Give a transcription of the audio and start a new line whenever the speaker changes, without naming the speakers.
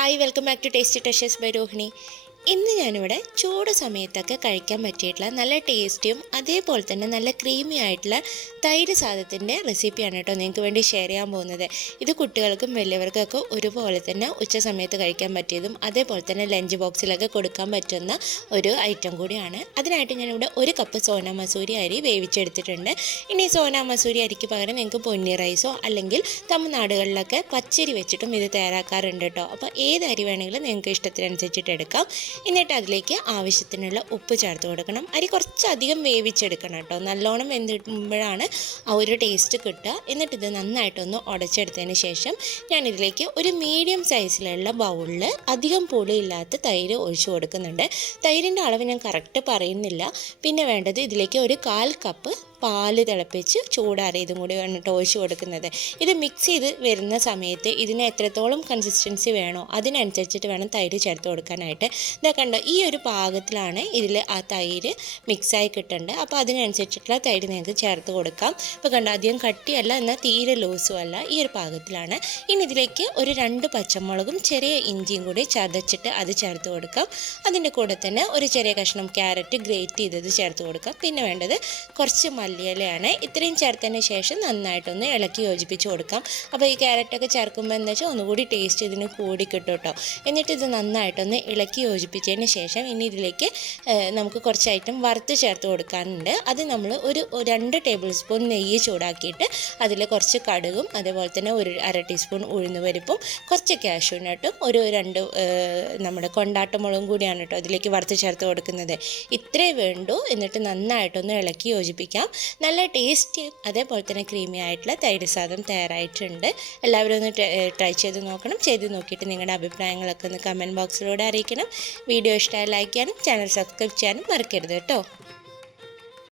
Hi welcome back to Tasty Dishes by Rohini ഇന്ന് ഞാനിവിടെ ചൂട് സമയത്തൊക്കെ കഴിക്കാൻ പറ്റിയിട്ടുള്ള നല്ല ടേസ്റ്റിയും അതേപോലെ തന്നെ നല്ല ക്രീമി ആയിട്ടുള്ള തൈര് സാധത്തിന്റെ റെസിപ്പിയാണ് കേട്ടോ നിങ്ങൾക്ക് വേണ്ടി ഷെയർ ചെയ്യാൻ പോകുന്നത്. ഇത് കുട്ടികൾക്കും വലിയവർക്കൊക്കെ ഒരുപോലെ തന്നെ ഉച്ച സമയത്ത് കഴിക്കാൻ പറ്റിയതും അതേപോലെ തന്നെ ലഞ്ച് ബോക്സിലൊക്കെ കൊടുക്കാൻ പറ്റുന്ന ഒരു ഐറ്റം കൂടിയാണ്. അതിനായിട്ട് ഞാനിവിടെ ഒരു കപ്പ് സോന മസൂരി അരി വേവിച്ചെടുത്തിട്ടുണ്ട്. ഇനി സോന മസൂരി അരിക്ക് പകരം നിങ്ങൾക്ക് പൊന്നി റൈസോ അല്ലെങ്കിൽ തമിഴ്നാടുകളിലൊക്കെ പച്ചരി വെച്ചിട്ടും ഇത് തയ്യാറാക്കാറുണ്ട് കേട്ടോ. അപ്പോൾ ഏത് അരി വേണമെങ്കിലും നിങ്ങൾക്ക് ഇഷ്ടത്തിനനുസരിച്ചിട്ട് എടുക്കാം. എന്നിട്ട് അതിലേക്ക് ആവശ്യത്തിനുള്ള ഉപ്പ് ചേർത്ത് കൊടുക്കണം. അരി കുറച്ചധികം വേവിച്ചെടുക്കണം കേട്ടോ. നല്ലോണം വെന്തിടുമ്പോഴാണ് ആ ഒരു ടേസ്റ്റ് കിട്ടുക. എന്നിട്ട് ഇത് നന്നായിട്ടൊന്ന് ഉടച്ചെടുത്തതിന് ശേഷം ഞാനിതിലേക്ക് ഒരു മീഡിയം സൈസിലുള്ള ബൗളിൽ അധികം പുളിയില്ലാത്ത തൈര് ഒഴിച്ചു കൊടുക്കുന്നുണ്ട്. തൈരിന്റെ അളവ് ഞാൻ കറക്റ്റ് പറയുന്നില്ല. പിന്നെ വേണ്ടത് ഇതിലേക്ക് ഒരു കാൽ കപ്പ് പാൽ തിളപ്പിച്ച് ചൂടാറിയതും കൂടി വേണ്ടിട്ട് ഒഴിച്ചു കൊടുക്കുന്നത്. ഇത് മിക്സ് ചെയ്ത് വരുന്ന സമയത്ത് ഇതിന് എത്രത്തോളം കൺസിസ്റ്റൻസി വേണോ അതിനനുസരിച്ചിട്ട് വേണം തൈര് ചേർത്ത് കൊടുക്കാനായിട്ട്. ഇതാ കണ്ടോ ഈ ഒരു പാകത്തിലാണ് ഇതിൽ ആ തൈര് മിക്സായി കിട്ടേണ്ടത്. അപ്പോൾ അതിനനുസരിച്ചിട്ടുള്ള തൈര് നിങ്ങൾക്ക് ചേർത്ത് കൊടുക്കാം. ഇപ്പോൾ കണ്ടോ അധികം കട്ടിയല്ല എന്നാൽ തീരെ ലൂസും അല്ല. ഈ ഒരു പാകത്തിലാണ്. ഇനി ഇതിലേക്ക് ഒരു രണ്ട് പച്ചമുളകും ചെറിയ ഇഞ്ചിയും കൂടി ചതച്ചിട്ട് അത് ചേർത്ത് കൊടുക്കാം. അതിന്റെ കൂടെ തന്നെ ഒരു ചെറിയ കഷ്ണം ക്യാരറ്റ് ഗ്രേറ്റ് ചെയ്തത് ചേർത്ത് കൊടുക്കാം. പിന്നെ വേണ്ടത് കുറച്ച് മല്ലിയിലയാണ്. ഇത്രയും ചേർത്തതിന് ശേഷം നന്നായിട്ടൊന്ന് ഇളക്കി യോജിപ്പിച്ച് കൊടുക്കാം. അപ്പോൾ ഈ ക്യാരറ്റൊക്കെ ചേർക്കുമ്പോൾ എന്താ വെച്ചാൽ ഒന്നുകൂടി ടേസ്റ്റ് ഇതിന് കൂടി കിട്ടും കേട്ടോ. എന്നിട്ട് ഇത് നന്നായിട്ടൊന്ന് ഇളക്കി യോജിപ്പിച്ചതിന് ശേഷം ഇനി ഇതിലേക്ക് നമുക്ക് കുറച്ച് ഐറ്റം വറുത്ത് ചേർത്ത് കൊടുക്കാനുണ്ട്. അത് നമ്മൾ ഒരു രണ്ട് ടേബിൾ സ്പൂൺ നെയ്യ് ചൂടാക്കിയിട്ട് അതിൽ കുറച്ച് കടുകും അതേപോലെ തന്നെ ഒരു അര ടീസ്പൂൺ ഉഴുന്നുപരിപ്പും കുറച്ച് കാഷ്യൂനട്ടും ഒരു രണ്ട് നമ്മുടെ കൊണ്ടാട്ടമുളകും കൂടിയാണ് കേട്ടോ അതിലേക്ക് വറുത്ത് ചേർത്ത് കൊടുക്കുന്നത്. ഇത്രേ വേണ്ടൂ. എന്നിട്ട് നന്നായിട്ടൊന്ന് ഇളക്കി യോജിപ്പിക്കാം. നല്ല ടേസ്റ്റിയും അതേപോലെ തന്നെ ക്രീമി ആയിട്ടുള്ള തൈര് സാദം തയ്യാറായിട്ടുണ്ട്. എല്ലാവരും ഒന്ന് ട്രൈ ചെയ്ത് നോക്കണം. ചെയ്ത് നോക്കിയിട്ട് നിങ്ങളുടെ അഭിപ്രായങ്ങളൊക്കെ ഒന്ന് കമന്റ് ബോക്സിലൂടെ അറിയിക്കണം. വീഡിയോ ഇഷ്ടമായി ലൈക്ക് ചെയ്യാനും ചാനൽ സബ്സ്ക്രൈബ് ചെയ്യാനും മറക്കരുത് കേട്ടോ.